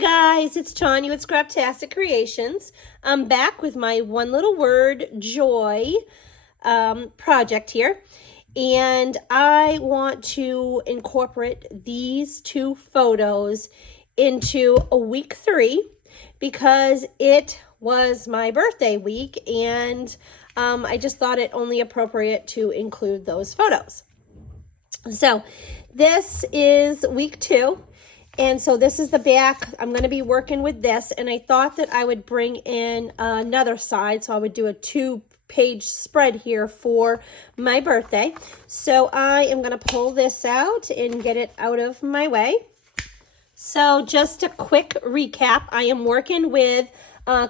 Guys, it's Tanya with Scraptastic Creations. I'm back with my one little word joy project here, and I want to incorporate these two photos into a week 3 because it was my birthday week, and I just thought it only appropriate to include those photos. So this is week 2. And so this is the back. I'm going to be working with this, and I thought that I would bring in another side, so I would do a 2-page spread here for my birthday. So I am going to pull this out and get it out of my way. So just a quick recap, I am working with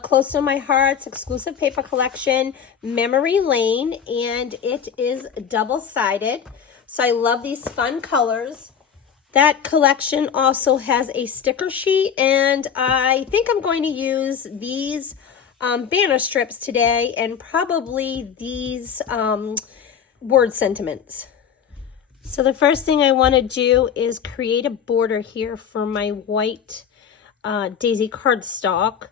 Close to My Heart's exclusive paper collection, Memory Lane, and it is double-sided. So I love these fun colors. That collection also has a sticker sheet, and I think I'm going to use these banner strips today and probably these word sentiments. So the first thing I want to do is create a border here for my white daisy cardstock.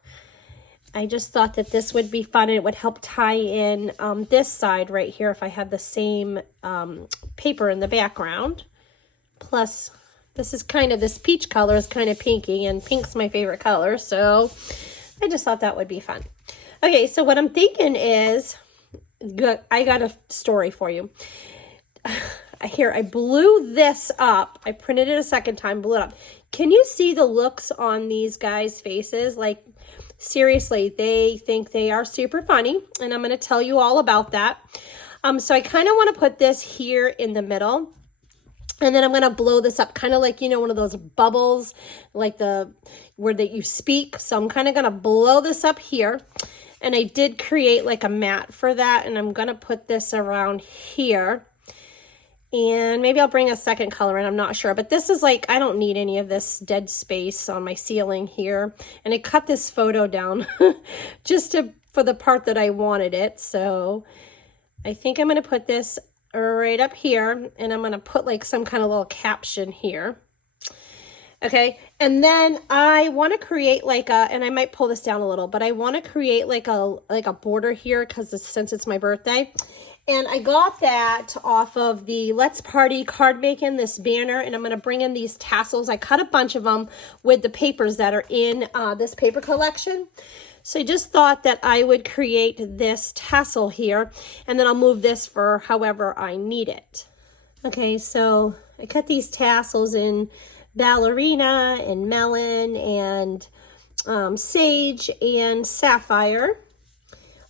I just thought that this would be fun, and it would help tie in this side right here if I had the same paper in the background. Plus, this is kind of, this peach color is kind of pinky, and pink's my favorite color, so I just thought that would be fun. Okay, so what I'm thinking is, I got a story for you. Here, I blew this up. I printed it a second time, blew it up. Can you see the looks on these guys' faces? Like, seriously, they think they are super funny, and I'm going to tell you all about that. So I kind of want to put this here in the middle. And then I'm going to blow this up, kind of like, you know, one of those bubbles, like the where that you speak. So I'm kind of going to blow this up here. And I did create like a mat for that. And I'm going to put this around here. And maybe I'll bring a second color in, I'm not sure. But this is like, I don't need any of this dead space on my ceiling here. And I cut this photo down just for the part that I wanted it. So I think I'm going to put this right up here, and I'm going to put like some kind of little caption here. Okay, and then I want to create like a, and I might pull this down a little, but I want to create like a border here because since it's my birthday. And I got that off of the Let's Party card making, this banner, and I'm going to bring in these tassels. I cut a bunch of them with the papers that are in this paper collection. So I just thought that I would create this tassel here, and then I'll move this for however I need it. Okay, so I cut these tassels in ballerina and melon and sage and sapphire.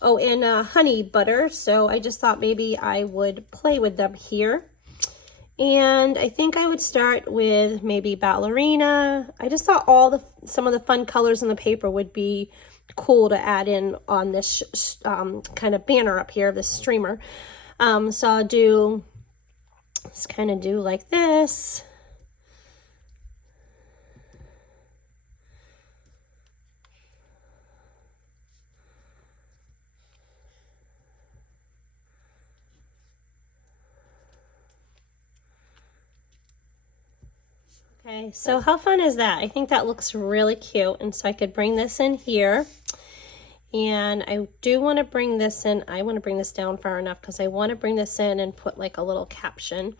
Oh, and honey butter. So I just thought maybe I would play with them here. And I think I would start with maybe ballerina. I just thought some of the fun colors in the paper would be cool to add in on this kind of banner up here, this streamer. So I'll just kind of do like this. Okay, so how fun is that? I think that looks really cute, and so I could bring this in here. And I do want to bring this in. I want to bring this down far enough because I want to bring this in and put like a little caption.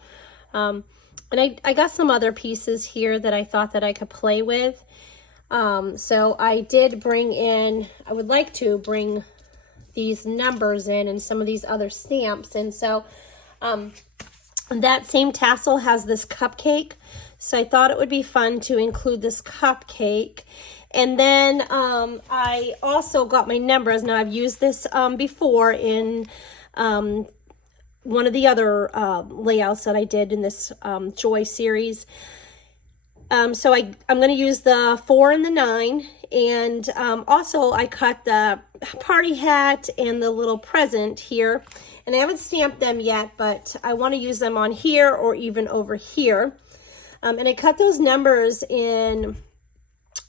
And I got some other pieces here that I thought that I could play with. So I did bring in, I would like to bring these numbers in and some of these other stamps. And so that same tassel has this cupcake. So I thought it would be fun to include this cupcake. And then I also got my numbers. Now I've used this before in one of the other layouts that I did in this Joy series. So I'm going to use the 4 and the 9. And also I cut the party hat and the little present here. And I haven't stamped them yet, but I want to use them on here or even over here. And I cut those numbers in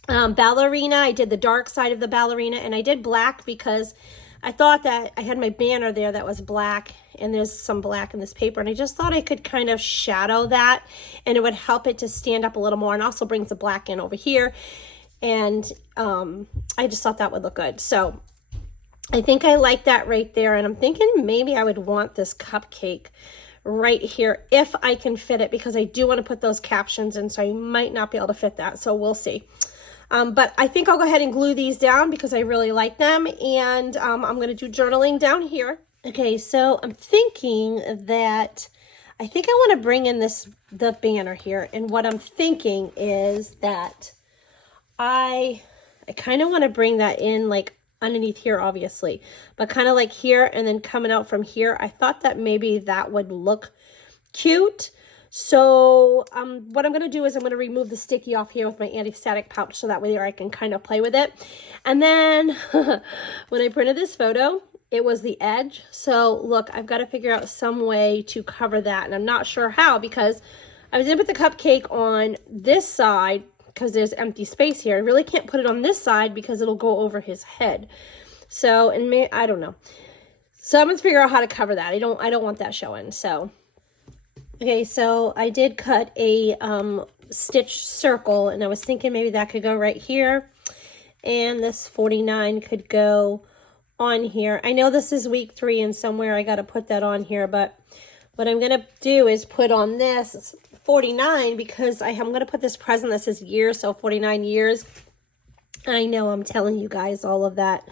ballerina. I did the dark side of the ballerina, and I did black because I thought that I had my banner there that was black, and there's some black in this paper, and I just thought I could kind of shadow that, and it would help it to stand up a little more, and also brings the black in over here. And I just thought that would look good. So I think I like that right there. And I'm thinking maybe I would want this cupcake right here if I can fit it, because I do want to put those captions in, so I might not be able to fit that. So we'll see. But I think I'll go ahead and glue these down because I really like them. And I'm going to do journaling down here. Okay, so I'm thinking that I think I want to bring in the banner here. And what I'm thinking is that I kind of want to bring that in like underneath here, obviously, but kind of like here and then coming out from here. I thought that maybe that would look cute. So what I'm going to do is I'm going to remove the sticky off here with my anti-static pouch, so that way I can kind of play with it. And then when I printed this photo, it was the edge. So look, I've got to figure out some way to cover that. And I'm not sure how, because I was going to put the cupcake on this side because there's empty space here. I really can't put it on this side because it'll go over his head. So, and I don't know. So I'm going to figure out how to cover that. I don't want that showing. So, okay, so I did cut a stitch circle, and I was thinking maybe that could go right here. And this 49 could go on here. I know this is week 3 and somewhere I got to put that on here, but what I'm going to do is put on this 49 because I'm going to put this present that says year, so 49 years. I know I'm telling you guys all of that.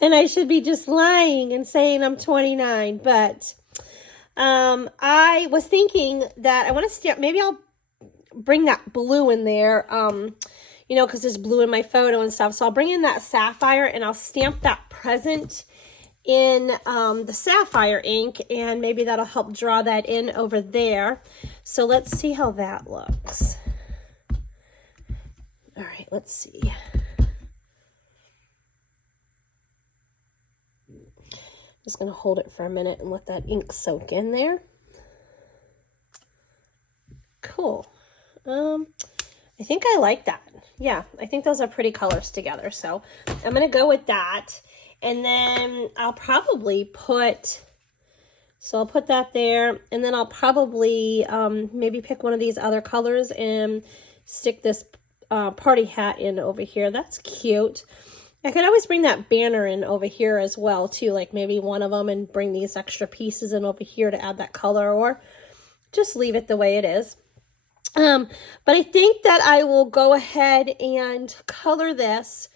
And I should be just lying and saying I'm 29, but I was thinking that I want to stamp, maybe I'll bring that blue in there, you know, because there's blue in my photo and stuff. So I'll bring in that sapphire and I'll stamp that present in the sapphire ink, and maybe that'll help draw that in over there. So let's see how that looks. All right, let's see. Just going to hold it for a minute and let that ink soak in there. Cool. I think I like that. Yeah, I think those are pretty colors together. So I'm going to go with that. And then I'll probably put, so I'll put that there. And then I'll probably maybe pick one of these other colors and stick this party hat in over here. That's cute. I could always bring that banner in over here as well too, like maybe one of them, and bring these extra pieces in over here to add that color, or just leave it the way it is. But I think that I will go ahead and color this.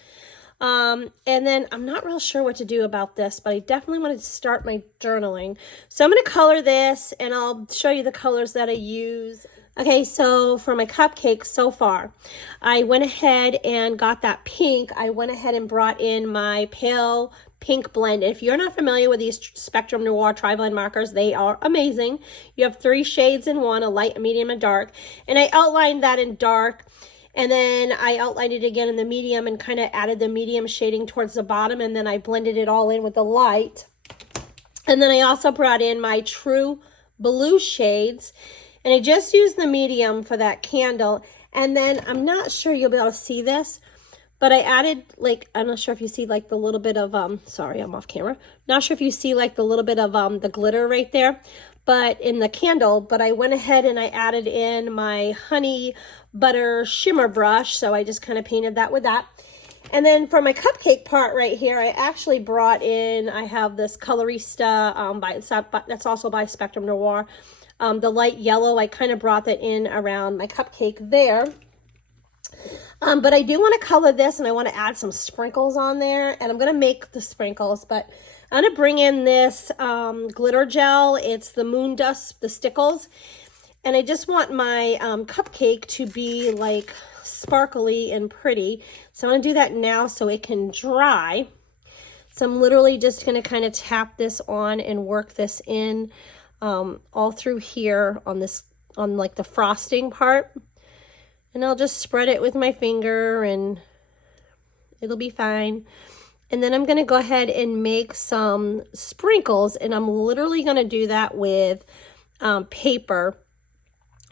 And then I'm not real sure what to do about this, but I definitely want to start my journaling. So I'm going to color this, and I'll show you the colors that I use. Okay, so for my cupcake so far, I went ahead and got that pink. I went ahead and brought in my pale pink blend. If you're not familiar with these Spectrum Noir tri-blend markers, they are amazing. You have 3 shades in one, a light, a medium, and dark. And I outlined that in dark, and then I outlined it again in the medium and kind of added the medium shading towards the bottom, and then I blended it all in with the light. And then I also brought in my true blue shades, and I just used the medium for that candle. And then I'm not sure you'll be able to see this, but I added, like, I'm not sure if you see like the little bit of, sorry, I'm off camera. Not sure if you see like the little bit of the glitter right there, but in the candle. But I went ahead and I added in my honey butter shimmer brush. So I just kind of painted that with that. And then for my cupcake part right here, I actually brought in, I have this Colorista that's also by Spectrum Noir. The light yellow, I kind of brought that in around my cupcake there. But I do want to color this, and I want to add some sprinkles on there, and I'm going to make the sprinkles, but I'm going to bring in this glitter gel. It's the Moon Dust, the Stickles, and I just want my cupcake to be like sparkly and pretty. So I'm going to do that now so it can dry. So I'm literally just going to kind of tap this on and work this in all through here on this, on like the frosting part. And I'll just spread it with my finger and it'll be fine. And then I'm going to go ahead and make some sprinkles, and I'm literally going to do that with paper.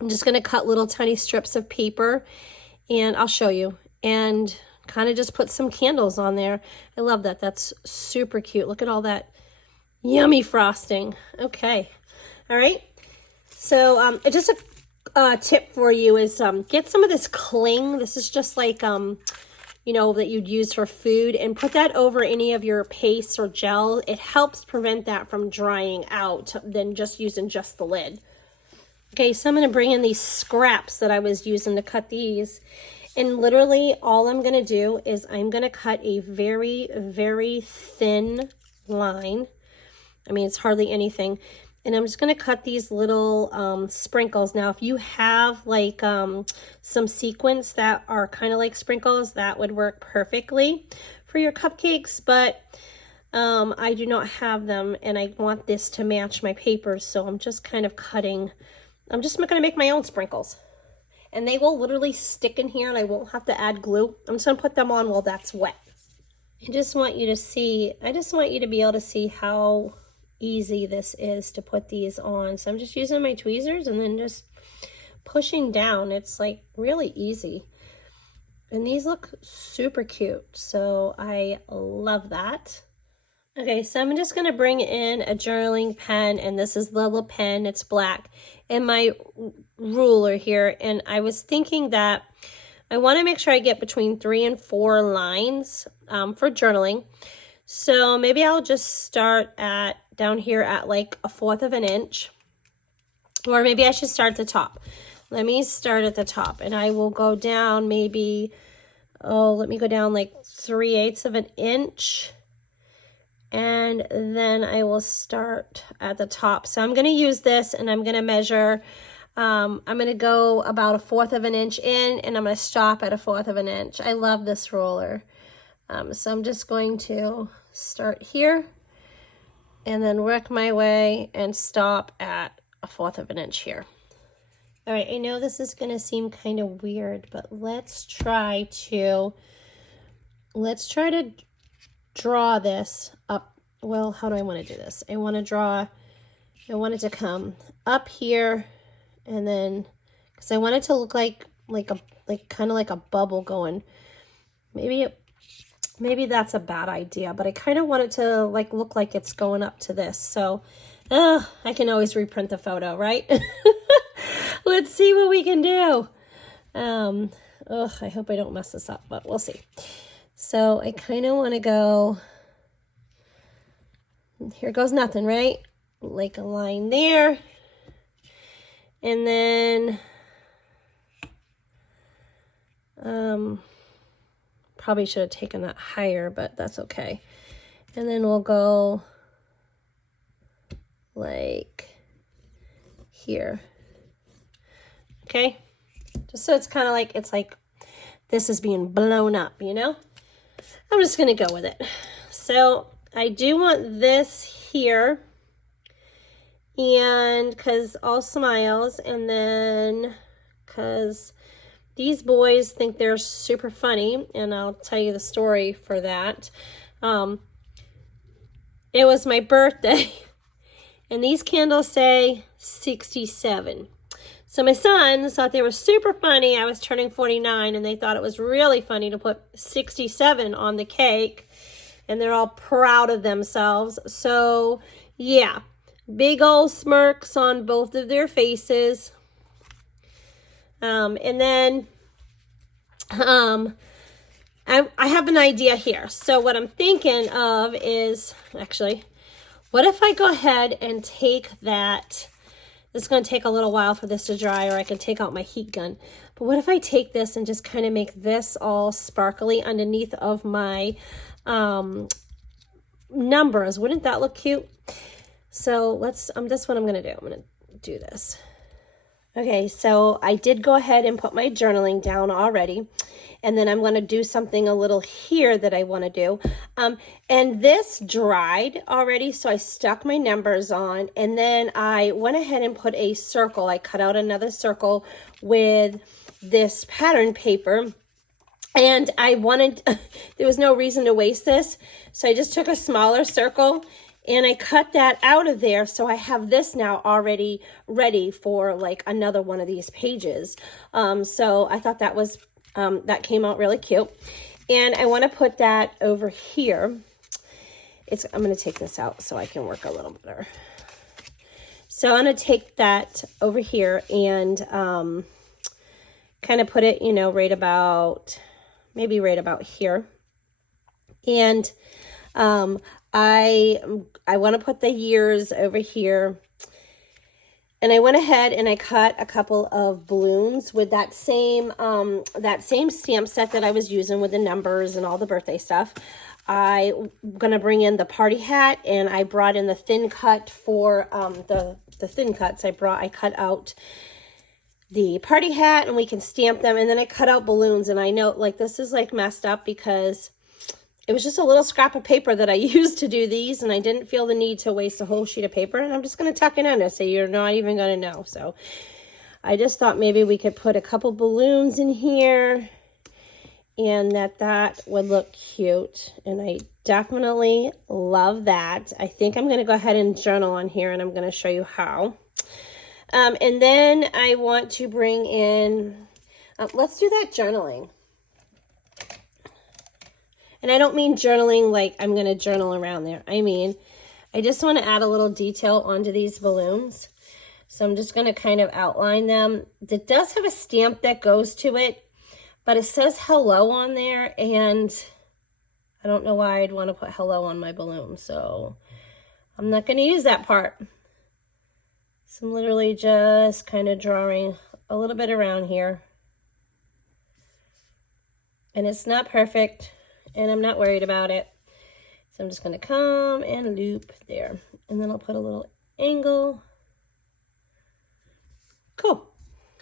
I'm just going to cut little tiny strips of paper, and I'll show you, and kind of just put some candles on there. I love that. That's super cute. Look at all that yummy frosting. Okay. All right. So just tip for you is get some of this cling. This is just like, you know, that you'd use for food, and put that over any of your pastes or gel. It helps prevent that from drying out than just using just the lid. Okay, so I'm going to bring in these scraps that I was using to cut these. And literally all I'm going to do is I'm going to cut a very, very thin line. I mean, it's hardly anything. And I'm just going to cut these little sprinkles. Now, if you have like some sequins that are kind of like sprinkles, that would work perfectly for your cupcakes. But I do not have them, and I want this to match my papers. So I'm just kind of cutting. I'm just going to make my own sprinkles. And they will literally stick in here, and I won't have to add glue. I'm just going to put them on while that's wet. I just want you to see, I just want you to be able to see how easy this is to put these on. So I'm just using my tweezers and then just pushing down. It's like really easy. And these look super cute. So I love that. Okay, so I'm just going to bring in a journaling pen, and this is the little pen, it's black, and my ruler here. And I was thinking that I want to make sure I get between 3 and 4 lines for journaling. So maybe I'll just start at down here at like 1/4 of an inch, or maybe I should start at the top. Let me start at the top, and I will go down maybe, let me go down like 3/8 of an inch. And then I will start at the top. So I'm going to use this, and I'm going to measure. I'm going to go about 1/4 of an inch in, and I'm going to stop at 1/4 of an inch. I love this roller. So I'm just going to start here and then work my way and stop at 1/4 of an inch here. All right, I know this is going to seem kind of weird, but let's try to draw this up. Well, how do I want to do this? I want it to come up here, and then, because I want it to look like kind of like a bubble going. Maybe that's a bad idea, but I kind of want it to like look like it's going up to this. So I can always reprint the photo, right? Let's see what we can do. I hope I don't mess this up, but we'll see. So I kind of want to go, here goes nothing, right? Like a line there. And then probably should have taken that higher, but that's okay. And then we'll go like here. Okay? Just so it's kind of like, it's like this is being blown up, you know? I'm just going to go with it. So I do want this here, and because all smiles, and then because these boys think they're super funny, and I'll tell you the story for that. It was my birthday, and these candles say 67. So my sons thought they were super funny. I was turning 49, and they thought it was really funny to put 67 on the cake, and they're all proud of themselves. So yeah, big old smirks on both of their faces. And then I have an idea here. So what I'm thinking of is, actually, what if I go ahead and take that? It's going to take a little while for this to dry, or I can take out my heat gun. But what if I take this and just kind of make this all sparkly underneath of my numbers? Wouldn't that look cute? So let's, that's what I'm going to do. I'm going to do this. Okay, so I did go ahead and put my journaling down already. And then I'm going to do something a little here that I want to do. And this dried already, so I stuck my numbers on. And then I went ahead and put a circle. I cut out another circle with this pattern paper. And I wanted, there was no reason to waste this. So I just took a smaller circle and I cut that out of there. So I have this now already ready for like another one of these pages. So I thought that was, that came out really cute. And I want to put that over here. I'm going to take this out so I can work a little better. So I'm going to take that over here and kind of put it, you know, right about, maybe right about here. And I want to put the years over here. And I went ahead and I cut a couple of balloons with that same stamp set that I was using with the numbers and all the birthday stuff. I'm going to bring in the party hat, and I brought in the thin cut for the thin cuts. I cut out the party hat, and we can stamp them, and then I cut out balloons. And I know, like, this is like messed up because it was just a little scrap of paper that I used to do these, and I didn't feel the need to waste a whole sheet of paper, and I'm just going to tuck it in so you're not even going to know. So I just thought maybe we could put a couple balloons in here, and that would look cute. And I definitely love that. I think I'm going to go ahead and journal on here, and I'm going to show you how. And then I want to bring in, let's do that journaling. And I don't mean journaling like I'm going to journal around there. I mean, I just want to add a little detail onto these balloons. So I'm just going to kind of outline them. It does have a stamp that goes to it, but it says hello on there, and I don't know why I'd want to put hello on my balloon. So I'm not going to use that part. So I'm literally just kind of drawing a little bit around here. And it's not perfect, and I'm not worried about it. So I'm just going to come and loop there. And then I'll put a little angle. Cool.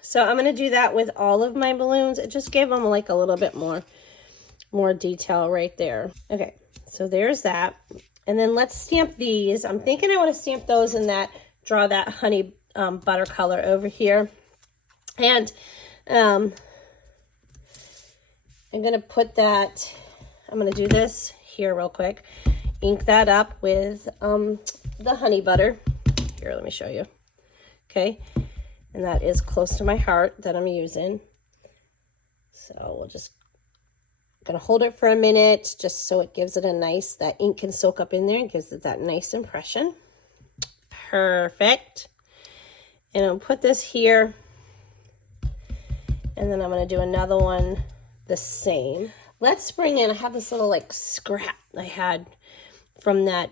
So I'm going to do that with all of my balloons. It just gave them like a little bit more detail right there. Okay, so there's that. And then let's stamp these. I'm thinking I want to stamp those in that, draw that honey butter color over here. And I'm going to put that, I'm going to do this here real quick. Ink that up with the honey butter. Here, let me show you. Okay. And that is close to my heart that I'm using. So we'll just, gonna hold it for a minute just so it gives it a nice, that ink can soak up in there and gives it that nice impression. Perfect. And I'll put this here. And then I'm gonna do another one the same. Let's bring in, I have this little like scrap I had from that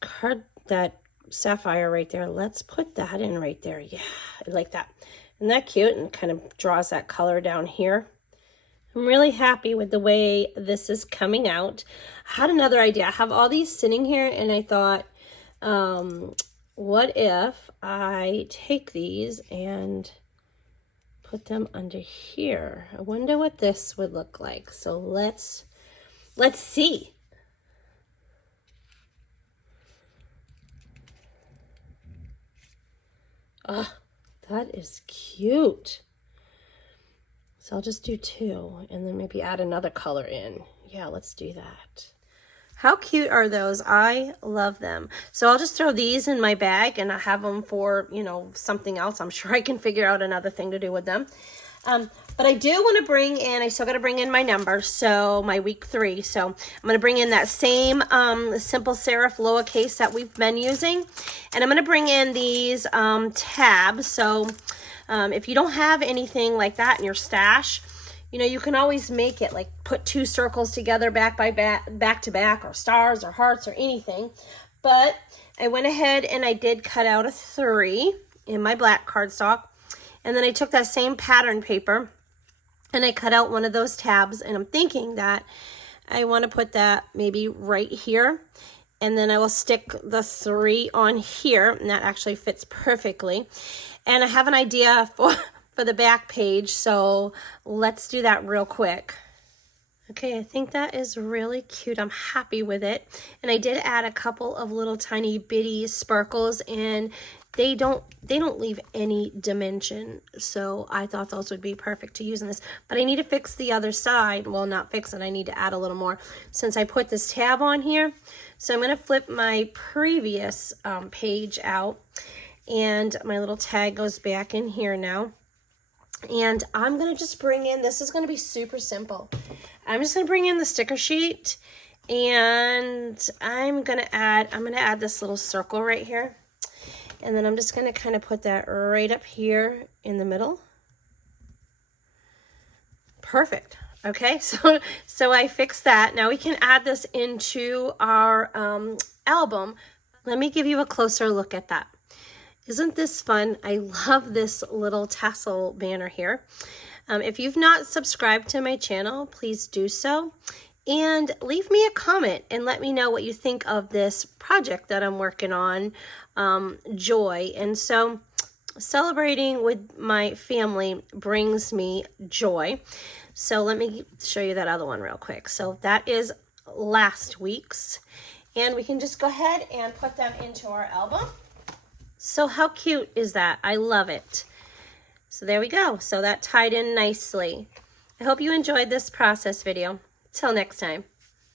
card, that Sapphire right there. Let's put that in right there. Yeah, I like that. Isn't that cute? And kind of draws that color down here. I'm really happy with the way this is coming out. I had another idea. I have all these sitting here, and I thought, what if I take these and put them under here? I wonder what this would look like. So let's see. Oh, that is cute. So I'll just do two and then maybe add another color in. Yeah, let's do that. How cute are those? I love them. So I'll just throw these in my bag and I'll have them for, you know, something else. I'm sure I can figure out another thing to do with them. But I do want to bring in, I still got to bring in my numbers, so my week 3. So I'm going to bring in that same simple serif lowercase that we've been using. And I'm going to bring in these tabs. So if you don't have anything like that in your stash, you know, you can always make it, like put 2 circles together back to back, or stars or hearts or anything. But I went ahead and I did cut out a 3 in my black cardstock. And then I took that same pattern paper and I cut out one of those tabs, and I'm thinking that I want to put that maybe right here, and then I will stick the 3 on here, and that actually fits perfectly. And I have an idea for the back page, so let's do that real quick. Okay, I think that is really cute. I'm happy with it. And I did add a couple of little tiny bitty sparkles, and they don't leave any dimension. So I thought those would be perfect to use in this. But I need to fix the other side. Well, not fix it. I need to add a little more since I put this tab on here. So I'm going to flip my previous page out, and my little tag goes back in here now. And I'm going to just bring in, this is going to be super simple. I'm just going to bring in the sticker sheet, And I'm gonna add this little circle right here. And then I'm just gonna kind of put that right up here in the middle. Perfect. Okay, so I fixed that. Now we can add this into our album. Let me give you a closer look at that. Isn't this fun? I love this little tassel banner here. If you've not subscribed to my channel, please do so. And leave me a comment and let me know what you think of this project that I'm working on, Joy. And so celebrating with my family brings me joy. So let me show you that other one real quick. So that is last week's. And we can just go ahead and put them into our album. So how cute is that? I love it. So there we go. So that tied in nicely. I hope you enjoyed this process video. Till next time.